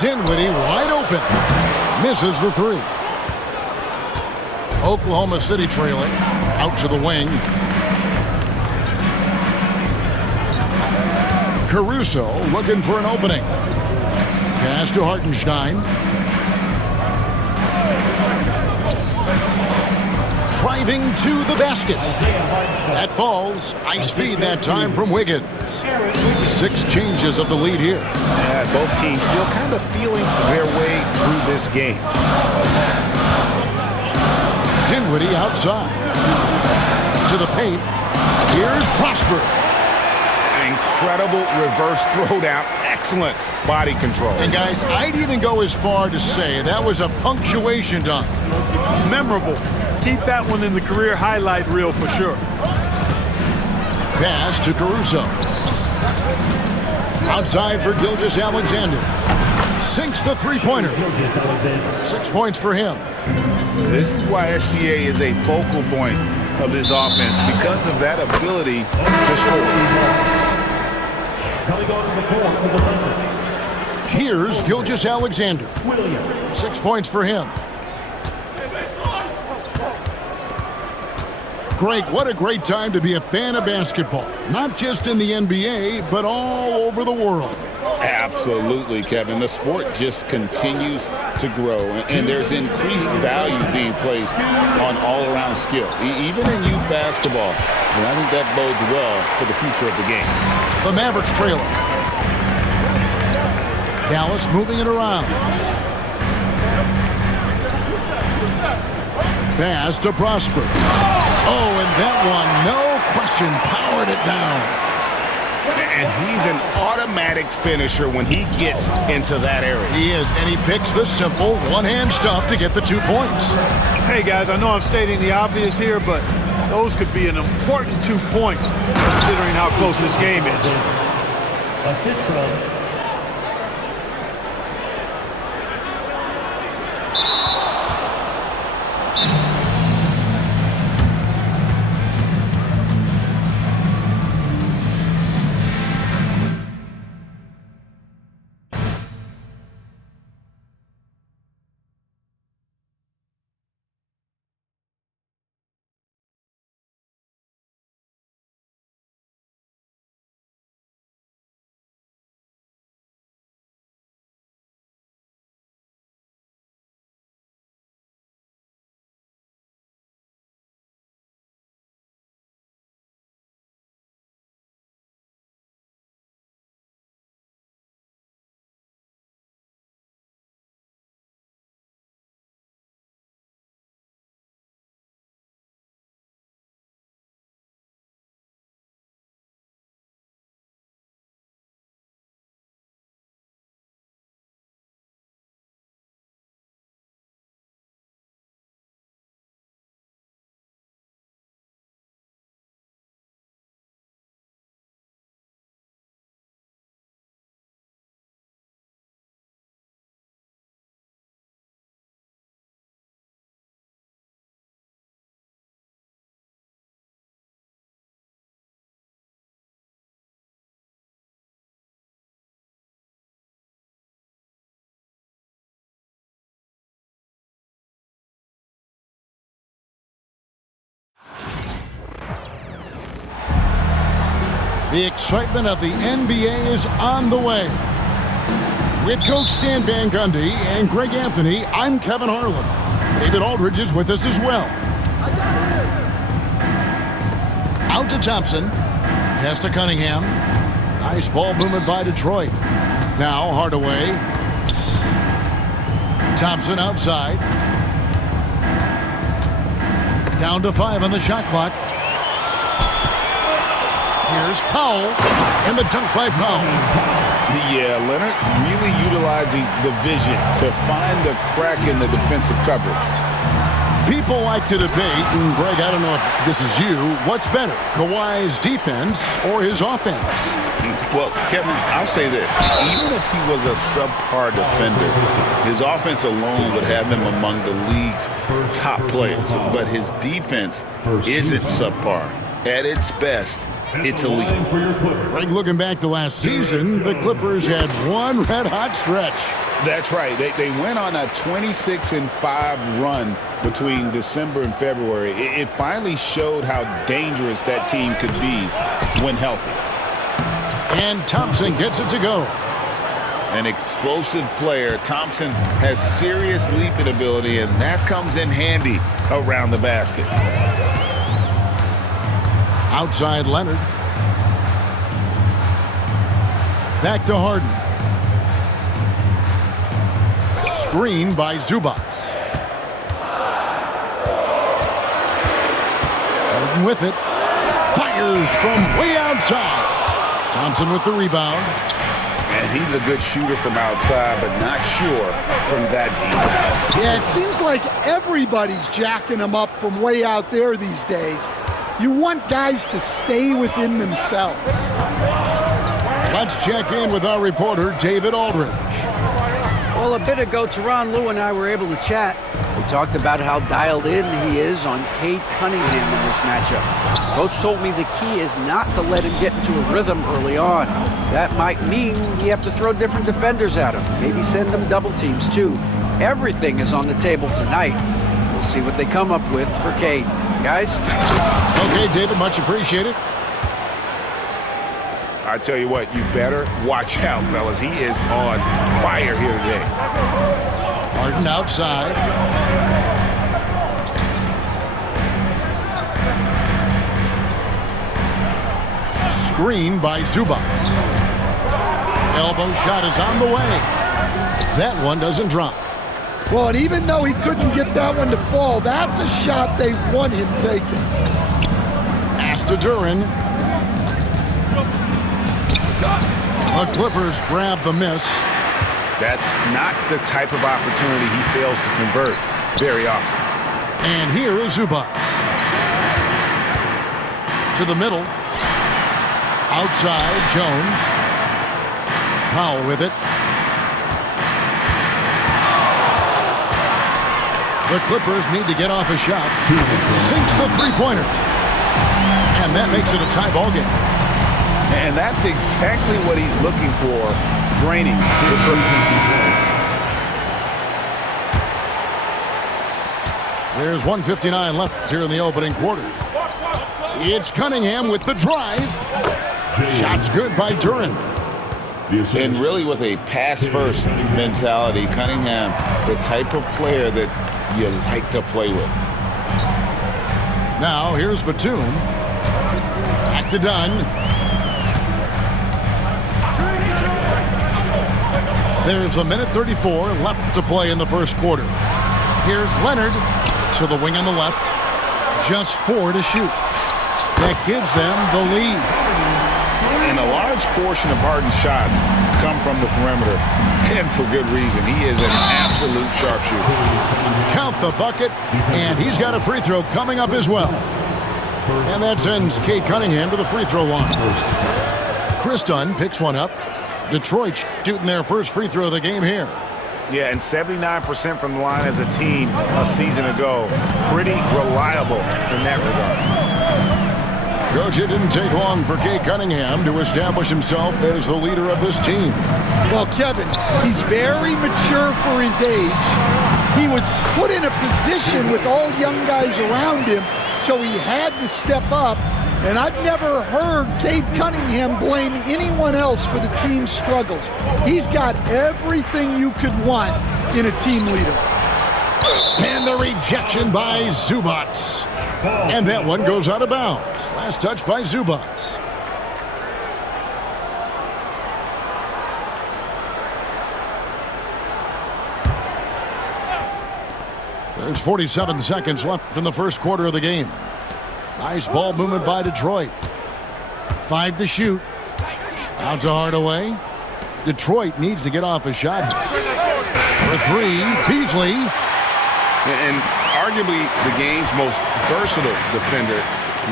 Dinwiddie wide open. Misses the three. Oklahoma City trailing. Out to the wing. Caruso looking for an opening. Pass to Hartenstein. Driving to the basket. That falls. Nice feed that time from Wiggins. 6 changes of the lead here. Yeah, both teams still kind of feeling their way through this game. Dinwiddie outside. To the paint. Here's Prosper. Incredible reverse throwdown. Excellent body control. And guys, I'd even go as far to say that was a punctuation dunk. Memorable. Keep that one in the career highlight reel for sure. Pass to Caruso. Outside for Gilgeous-Alexander. Sinks the three-pointer. 6 points for him. This is why SGA is a focal point of this offense, because of that ability to score. Here's Gilgeous-Alexander. 6 points for him. Greg, what a great time to be a fan of basketball. Not just in the NBA, but all over the world. Absolutely, Kevin. The sport just continues to grow, and there's increased value being placed on all-around skill, even in youth basketball. And I think that bodes well for the future of the game. The Mavericks trailer. Dallas moving it around. Pass to Prosper. Oh, and that one, no question, powered it down. And he's an automatic finisher when he gets into that area. He is, and he picks the simple one-hand stuff to get the 2 points. Hey, guys, I know I'm stating the obvious here, but those could be an important 2 points considering how close this game is. Assist from The excitement of the NBA is on the way. With Coach Stan Van Gundy and Greg Anthony, I'm Kevin Harlan. David Aldridge is with us as well. Out to Thompson. Pass to Cunningham. Nice ball movement by Detroit. Now Hardaway. Thompson outside. Down to 5 on the shot clock. Here's Powell, and the dunk by Powell. Yeah, Leonard really utilizing the vision to find the crack in the defensive coverage. People like to debate, and Greg, I don't know if this is you, what's better, Kawhi's defense or his offense? Well, Kevin, I'll say this. Even if he was a subpar defender, his offense alone would have him among the league's top players. But his defense isn't subpar. At its best, it's elite. Greg, looking back to last season, the Clippers had one red-hot stretch. That's right. They went on a 26-5 run between December and February. It finally showed how dangerous that team could be when healthy. And Thompson gets it to go. An explosive player. Thompson has serious leaping ability, and that comes in handy around the basket. Outside Leonard. Back to Harden. Screen by Zubac. Harden with it. Fires from way outside. Thompson with the rebound. And he's a good shooter from outside, but not sure from that deep. Yeah, it seems like everybody's jacking him up from way out there these days. You want guys to stay within themselves. Let's check in with our reporter, David Aldridge. Well, a bit ago, Teron Lue and I were able to chat. We talked about how dialed in he is on Cade Cunningham in this matchup. Coach told me the key is not to let him get into a rhythm early on. That might mean you have to throw different defenders at him. Maybe send them double teams, too. Everything is on the table tonight. We'll see what they come up with for Cade. Guys? Okay, David, much appreciated. I tell you what, you better watch out, fellas. He is on fire here today. Harden outside. Screen by Zubac. Elbow shot is on the way. That one doesn't drop. Well, and even though he couldn't get that one to fall, that's a shot they want him taking. Pass to Duren. The Clippers grab the miss. That's not the type of opportunity he fails to convert very often. And here is Zubac. To the middle. Outside, Jones. Powell with it. The Clippers need to get off a shot. Sinks the three-pointer. And that makes it a tie ball game. And that's exactly what he's looking for, draining the There's 1:59 left here in the opening quarter. It's Cunningham with the drive. Shots good by Duren. And really with a pass-first mentality, Cunningham, the type of player that you like to play with. Now here's Batum. Back to Dunn. There's a minute 34 left to play in the first quarter. Here's Leonard to the wing on the left. Just 4 to shoot. That gives them the lead. And a large portion of Harden's shots come from the perimeter, and for good reason. He is an absolute sharpshooter. Count the bucket, and he's got a free throw coming up as well. And that sends Cade Cunningham to the free throw line. Chris Dunn picks one up. Detroit shooting their first free throw of the game here. Yeah, and 79% from the line as a team a season ago. Pretty reliable in that regard. Coach, it didn't take long for Cade Cunningham to establish himself as the leader of this team. Well, Kevin, he's very mature for his age. He was put in a position with all young guys around him, so he had to step up. And I've never heard Cade Cunningham blame anyone else for the team's struggles. He's got everything you could want in a team leader. And the rejection by Zubac. And that one goes out of bounds. Last touch by Zubac. There's 47 seconds left in the first quarter of the game. Nice ball movement by Detroit. 5 to shoot. Out to Hardaway. Detroit needs to get off a shot. For 3, Beasley. And arguably the game's most versatile defender,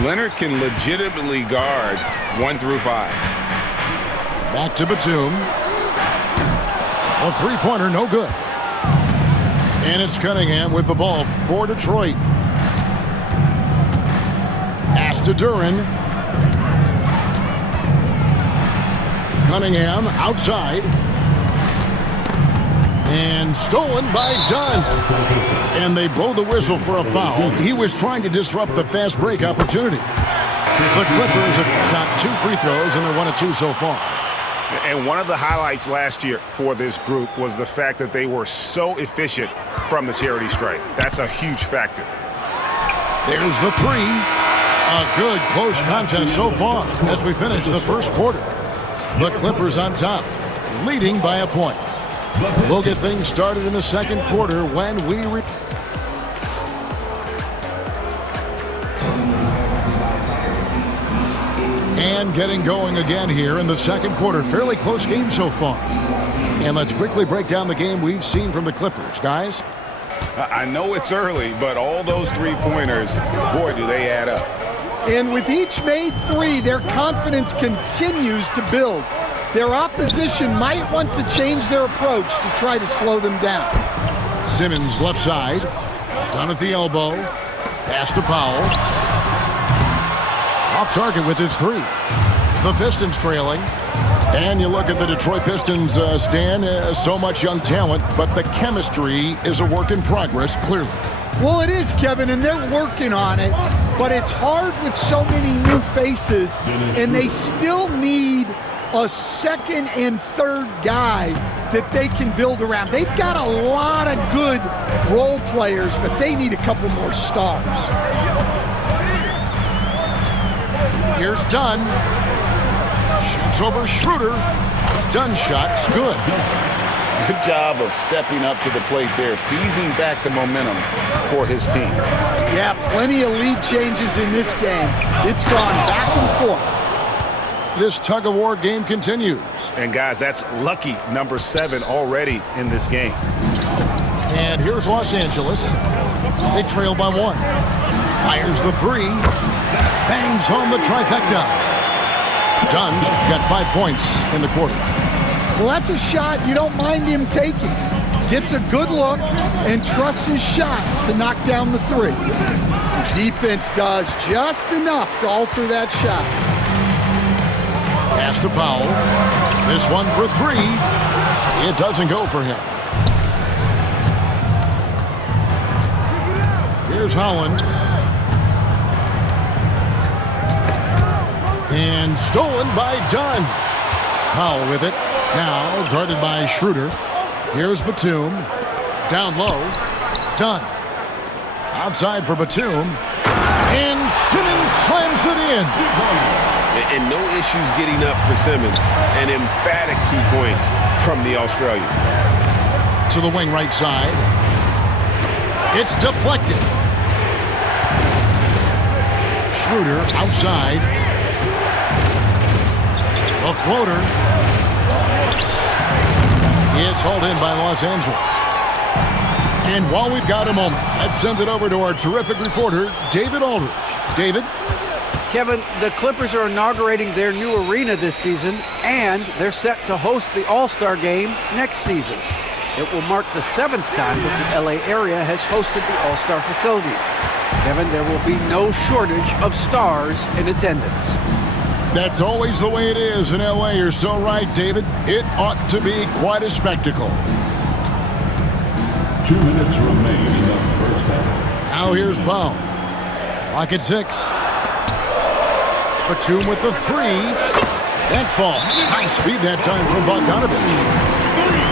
Leonard can legitimately guard 1 through 5. Back to Batum. A three-pointer, no good. And it's Cunningham with the ball for Detroit. Pass to Duren. Cunningham outside. And stolen by Dunn. And they blow the whistle for a foul. He was trying to disrupt the fast break opportunity. The Clippers have shot 2 free throws, and they're 1 of 2 so far. And one of the highlights last year for this group was the fact that they were so efficient from the charity stripe. That's a huge factor. There's the 3. A good close contest so far as we finish the first quarter. The Clippers on top, leading by a point. We'll get things started in the second quarter when we and getting going again here in the second quarter. Fairly close game so far. And let's quickly break down the game we've seen from the Clippers. Guys? I know it's early, but all those three-pointers, boy, do they add up. And with each made 3, their confidence continues to build. Their opposition might want to change their approach to try to slow them down. Simmons left side. Down at the elbow. Pass to Powell. Off target with his 3. The Pistons trailing. And you look at the Detroit Pistons, Stan, so much young talent, but the chemistry is a work in progress, clearly. Well, it is, Kevin, and they're working on it, but it's hard with so many new faces, and they still need a second and third guy that they can build around. They've got a lot of good role players, but they need a couple more stars. Here's Dunn. Shoots over Schroeder. Dunn shot's good. Good job of stepping up to the plate there, seizing back the momentum for his team. Yeah, plenty of lead changes in this game. It's gone back and forth. This tug-of-war game continues. And, guys, that's lucky number 7 already in this game. And here's Los Angeles. They trail by 1. Fires the 3. Bangs home the trifecta. Dunn's got 5 points in the quarter. Well, that's a shot you don't mind him taking. Gets a good look and trusts his shot to knock down the 3. The defense does just enough to alter that shot. Pass to Powell. This one for 3. It doesn't go for him. Here's Holland. And stolen by Dunn. Powell with it. Now guarded by Schroeder. Here's Batum. Down low. Dunn. Outside for Batum. And Simmons slams it in. And no issues getting up for Simmons. An emphatic 2 points from the Australian. To the wing right side. It's deflected. Schroeder outside. A floater. It's hauled in by Los Angeles. And while we've got a moment, let's send it over to our terrific reporter, David Aldridge. David? Kevin, the Clippers are inaugurating their new arena this season, and they're set to host the All-Star Game next season. It will mark the 7th time that the LA area has hosted the All-Star facilities. Kevin, there will be no shortage of stars in attendance. That's always the way it is in LA. You're so right, David. It ought to be quite a spectacle. 2 minutes remain in the first half. Now here's Powell. Clock at 6. Batum with the 3. That fall. Nice feed that time from Bogdanovich.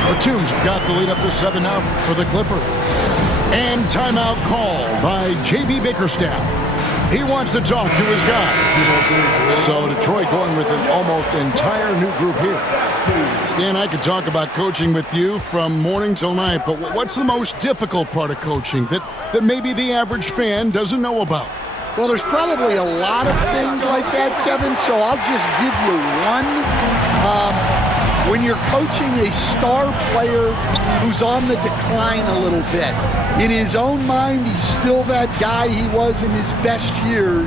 Batum's got the lead up to 7 now for the Clippers. And timeout called by J.B. Bickerstaff. He wants to talk to his guy. So Detroit going with an almost entire new group here. Stan, I could talk about coaching with you from morning till night, but what's the most difficult part of coaching that maybe the average fan doesn't know about? Well, there's probably a lot of things like that, Kevin, so I'll just give you one. When you're coaching a star player who's on the decline a little bit, in his own mind, he's still that guy he was in his best years,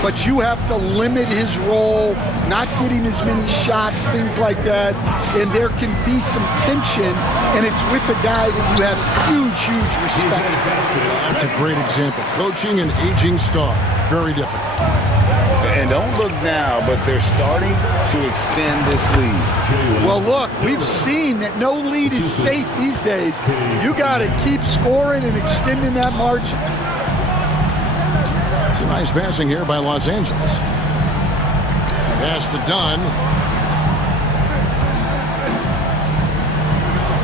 but you have to limit his role, not get him as many shots, things like that, and there can be some tension, and it's with a guy that you have huge respect for. That's a great example. Coaching an aging star, very difficult. And don't look now, but they're starting to extend this lead. Well, look, we've seen that no lead is safe these days. You got to keep scoring and extending that margin. Some nice passing here by Los Angeles. Pass to Dunn.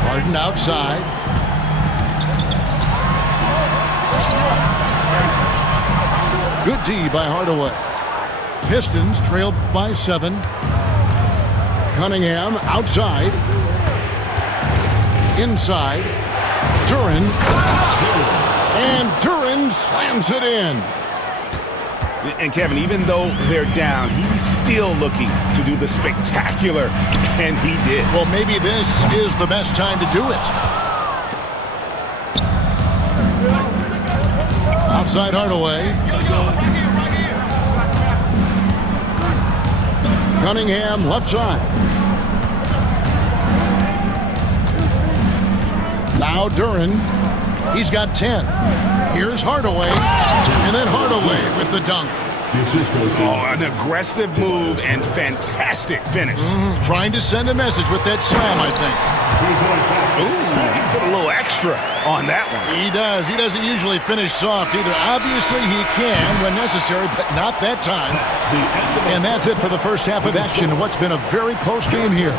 Harden outside. Good D by Hardaway. Pistons trailed by 7. Cunningham outside. Inside. Duren. And Duren slams it in. And Kevin, even though they're down, he's still looking to do the spectacular, and he did. Well, maybe this is the best time to do it. Outside Hardaway. Cunningham left side. Now Duren. He's got 10. Here's Hardaway. And then Hardaway with the dunk. Oh, an aggressive move and fantastic finish. Trying to send a message with that slam, I think. Ooh, he put a little extra on that one. He does. He doesn't usually finish soft either. Obviously, he can when necessary, but not that time. And that's it for the first half of action. What's been a very close game here.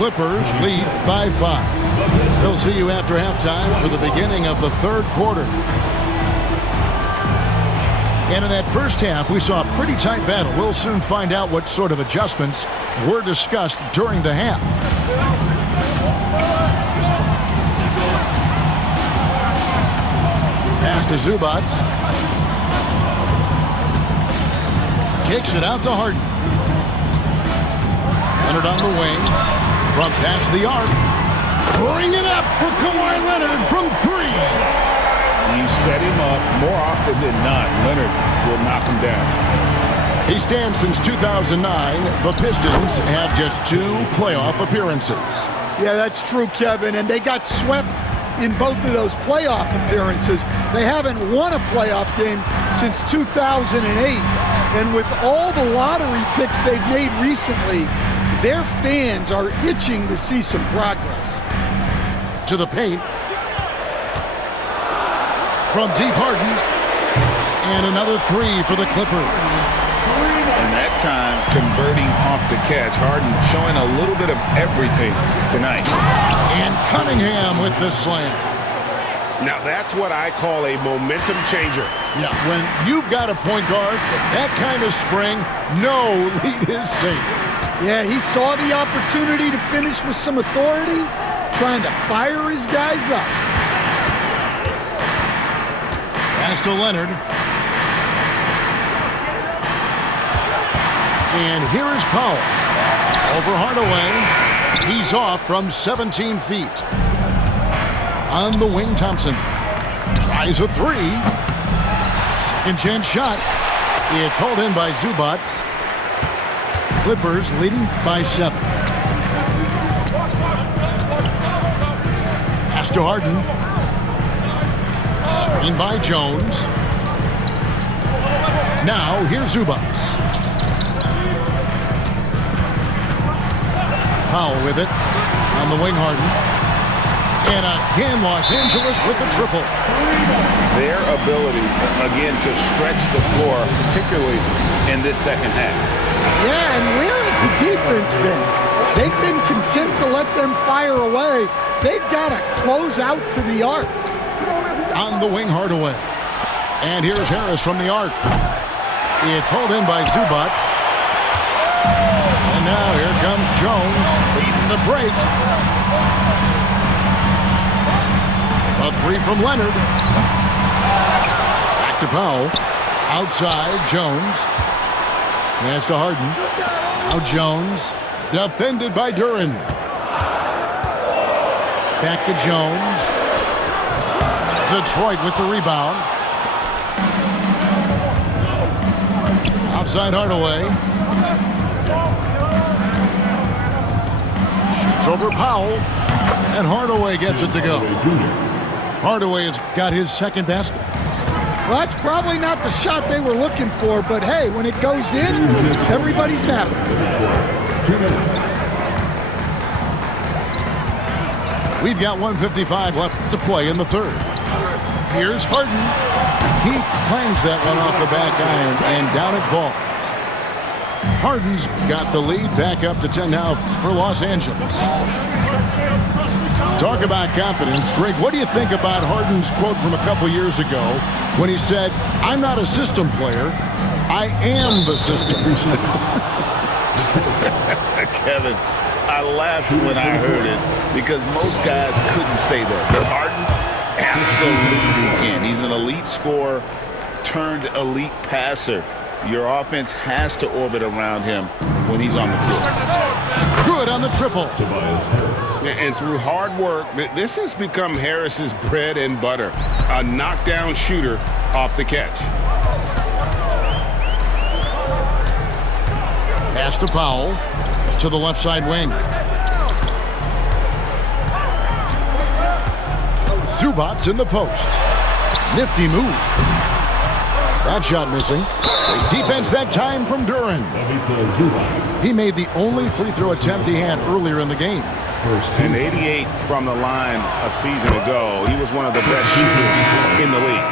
Clippers lead by 5. We'll see you after halftime for the beginning of the third quarter. And in that first half, we saw a pretty tight battle. We'll soon find out what sort of adjustments were discussed during the half. Pass to Zubac. Kicks it out to Harden. Leonard on the wing. Front pass the arc. Bring it up for Kawhi Leonard from 3. You set him up more often than not. Leonard will knock him down. He stands since 2009. The Pistons have just 2 playoff appearances. Yeah, that's true, Kevin. And they got swept in both of those playoff appearances. They haven't won a playoff game since 2008. And with all the lottery picks they've made recently, their fans are itching to see some progress. To the paint. From deep Harden. And another 3 for the Clippers. And that time, converting off the catch. Harden showing a little bit of everything tonight. And Cunningham with the slam. Now, that's what I call a momentum changer. Yeah, when you've got a point guard with that kind of spring, no lead is safe. Yeah, he saw the opportunity to finish with some authority, trying to fire his guys up. Pass to Leonard. And here is Powell. Over Hardaway. He's off from 17 feet. On the wing, Thompson. Tries a 3. Second chance shot. It's hauled in by Zubac. Clippers leading by 7. Pass to Harden. Screen by Jones. Now, here's Zubac. Powell with it. On the wing, Harden. And again, Los Angeles with the triple. Their ability, again, to stretch the floor, particularly in this second half. Yeah, and where has the defense been? They've been content to let them fire away. They've got to close out to the arc. On the wing, Hardaway. And here's Harris from the arc. It's hauled in by Zubac. And now here comes Jones leading the break. A 3 from Leonard. Back to Powell. Outside, Jones. Pass to Harden. Now Jones. Defended by Duren. Back to Jones. Detroit with the rebound. Outside Hardaway. Shoots over Powell. And Hardaway gets it to go. Hardaway has got his second basket. Well, that's probably not the shot they were looking for, but hey, when it goes in, everybody's happy. 2 minutes. We've got 1:55 left to play in the third. Here's Harden. He clangs that one off the back iron, and down it falls. Harden's got the lead back up to 10 now for Los Angeles. Talk about confidence. Greg, what do you think about Harden's quote from a couple years ago when he said, "I'm not a system player, I am the system"? Kevin, I laughed when I heard it because most guys couldn't say that. But Harden absolutely can. He's an elite scorer turned elite passer. Your offense has to orbit around him when he's on the floor. Good on the triple. And through hard work, this has become Harris's bread and butter. A knockdown shooter off the catch. Pass to Powell to the left side wing. Zubac's in the post. Nifty move. That shot missing. Great defense that time from Duran. He made the only free throw attempt he had earlier in the game. And 88 from the line a season ago. He was one of the best shooters in the league.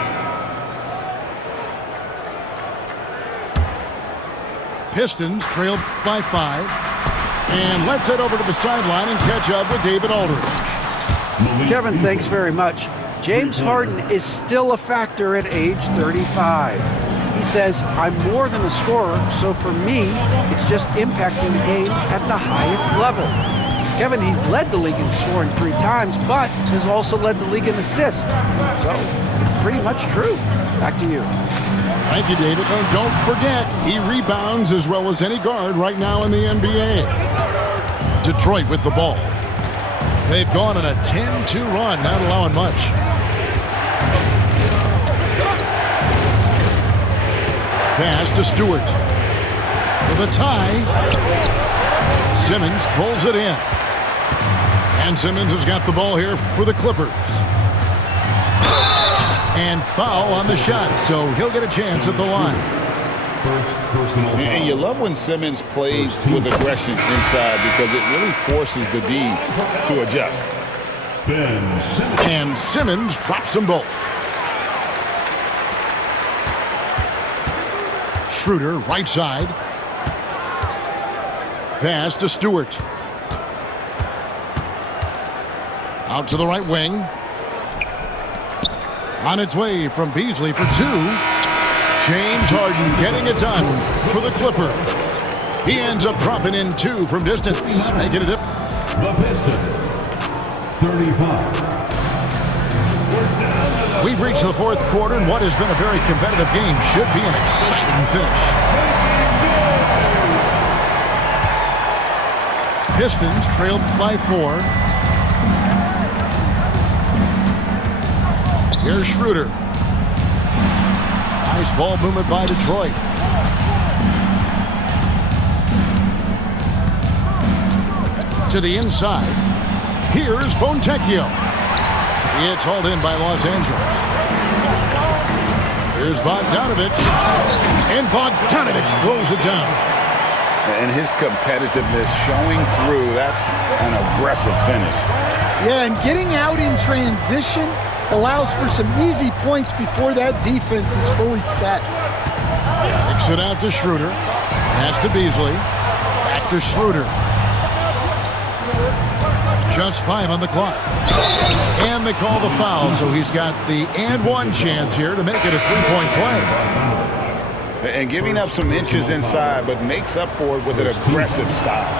Pistons trailed by 5. And let's head over to the sideline and catch up with David Aldridge. Kevin, thanks very much. James Harden is still a factor at age 35. He says, "I'm more than a scorer, so for me, it's just impacting the game at the highest level." Kevin, he's led the league in scoring 3 times, but has also led the league in assists. So, it's pretty much true. Back to you. Thank you, David. And don't forget, he rebounds as well as any guard right now in the NBA. Detroit with the ball. They've gone on a 10-2 run, not allowing much. Pass to Stewart. For the tie. Simmons pulls it in. And Simmons has got the ball here for the Clippers. And foul on the shot, so he'll get a chance at the line. And you love when Simmons plays with aggression inside because it really forces the D to adjust. And Simmons drops them both. Schroeder, right side. Pass to Stewart. Out to the right wing. On its way from Beasley for 2. James Harden getting it done for the Clippers. He ends up dropping in 2 from distance, making it up. The Pistons, 35. We've reached the 4th quarter, and what has been a very competitive game should be an exciting finish. Pistons trailed by 4. Here's Schroeder. Nice ball movement by Detroit. To the inside. Here's Fontecchio. It's hauled in by Los Angeles. Here's Bogdanovich. And Bogdanovich throws it down. And his competitiveness showing through. That's an aggressive finish. Yeah, and getting out in transition allows for some easy points before that defense is fully set. Kicks it out to Schroeder. Pass to Beasley. Back to Schroeder. Just 5 on the clock. And they call the foul, so he's got the and 1 chance here to make it a 3-point play. And giving up some inches inside, but makes up for it with an aggressive style.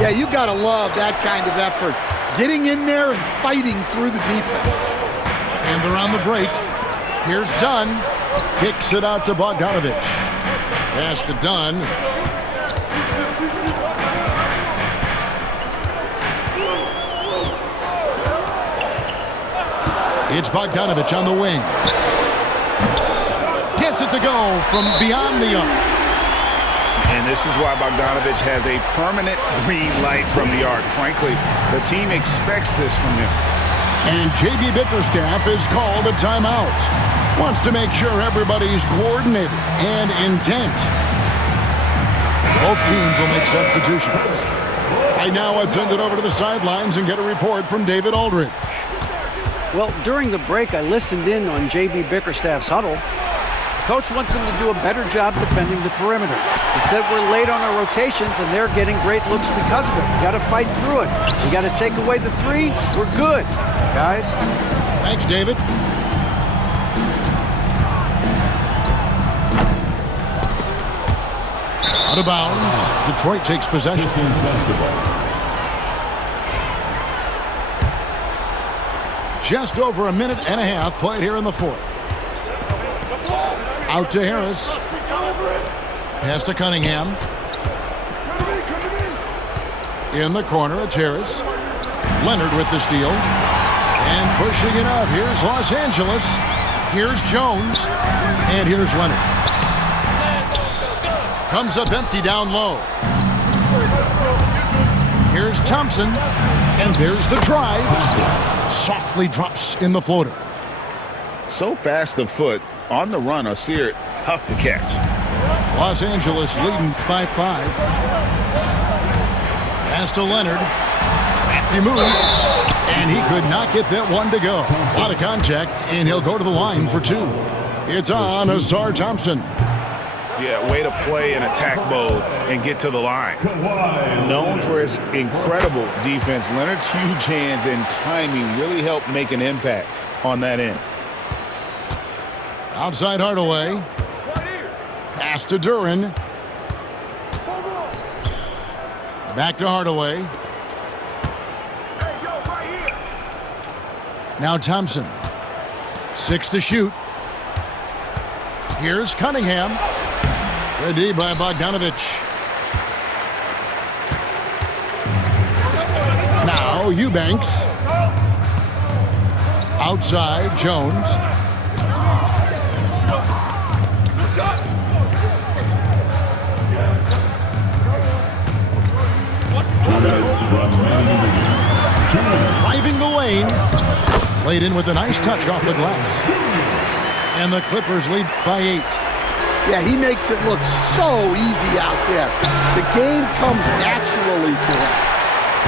Yeah, you got to love that kind of effort. Getting in there and fighting through the defense. And they're on the break. Here's Dunn. Kicks it out to Bogdanovich. Pass to Dunn. It's Bogdanovich on the wing. Gets it to go from beyond the arc. And this is why Bogdanovich has a permanent green light from the arc. Frankly, the team expects this from him. And J.B. Bickerstaff is called a timeout. Wants to make sure everybody's coordinated and intent. Both teams will make substitutions. Right now, I'd send it over to the sidelines and get a report from David Aldridge. Well, during the break, I listened in on J.B. Bickerstaff's huddle. Coach wants them to do a better job defending the perimeter. He said we're late on our rotations, and they're getting great looks because of it. We got to fight through it. We got to take away the three. We're good, guys. Thanks, David. Out of bounds. Detroit takes possession. Just over a minute and a half played here in the fourth. Out to Harris. Pass to Cunningham. In the corner, it's Harris. Leonard with the steal. And pushing it up. Here's Los Angeles. Here's Jones. And here's Leonard. Comes up empty down low. Here's Thompson. And there's the drive. Softly drops in the floater. So fast of foot, on the run, Osir, tough to catch. Los Angeles leading by 5. Pass to Leonard. Crafty move. And he could not get that one to go. A lot of contact, and he'll go to the line for 2. It's on Osir Thompson. Yeah, way to play in attack mode and get to the line. Known for his incredible defense, Leonard's huge hands and timing really helped make an impact on that end. Outside Hardaway. Pass to Duran. Back to Hardaway. Now Thompson. 6 to shoot. Here's Cunningham. Ready by Bogdanovich. Now Eubanks. Outside Jones. Driving the lane. Played in with a nice touch off the glass. And the Clippers lead by 8. Yeah, he makes it look so easy out there. The game comes naturally to him.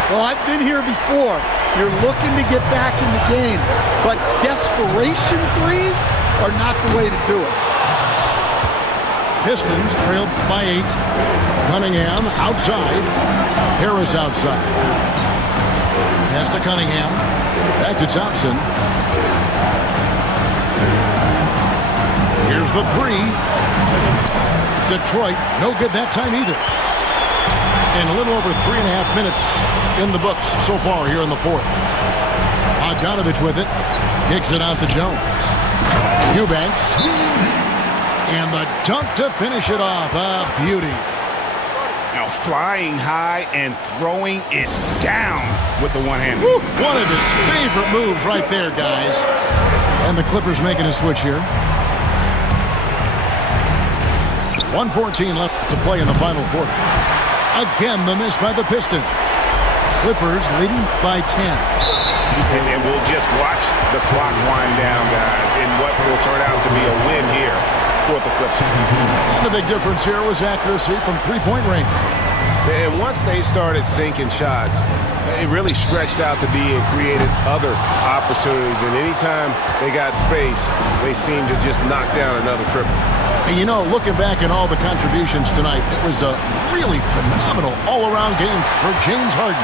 Well, I've been here before. You're looking to get back in the game, but desperation threes are not the way to do it. Pistons trailed by 8. Cunningham outside. Harris outside. Pass to Cunningham. Back to Thompson. Here's the 3. Detroit, no good that time either. And a little over 3.5 minutes in the books so far here in the fourth. Bogdanovich with it. Kicks it out to Jones. Eubanks. And the dunk to finish it off. A beauty. Now flying high and throwing it down with the one-hander. One of his favorite moves right there, guys. And the Clippers making a switch here. 1:14 left to play in the final quarter. Again, the miss by the Pistons. Clippers leading by 10. And we'll just watch the clock wind down, guys, in what will turn out to be a win here for the Clippers. And the big difference here was accuracy from three-point range. And once they started sinking shots, it really stretched out to be and created other opportunities. And anytime they got space, they seemed to just knock down another triple. And you know, looking back at all the contributions tonight, it was a really phenomenal all-around game for James Harden.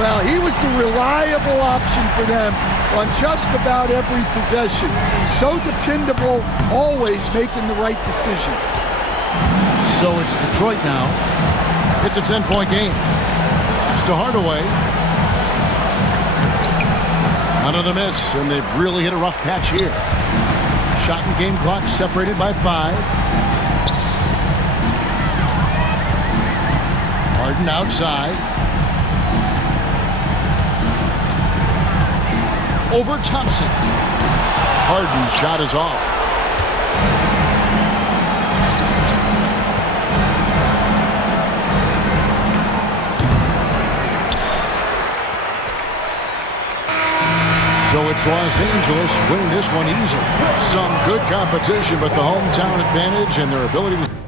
Well, he was the reliable option for them on just about every possession. So dependable, always making the right decision. So it's Detroit now. It's a 10-point game. It's to Hardaway. Another miss, and they've really hit a rough patch here. Shot and game clock separated by 5. Harden outside. Over Thompson. Harden's shot is off. So it's Los Angeles winning this one easily. Some good competition, but the hometown advantage and their ability to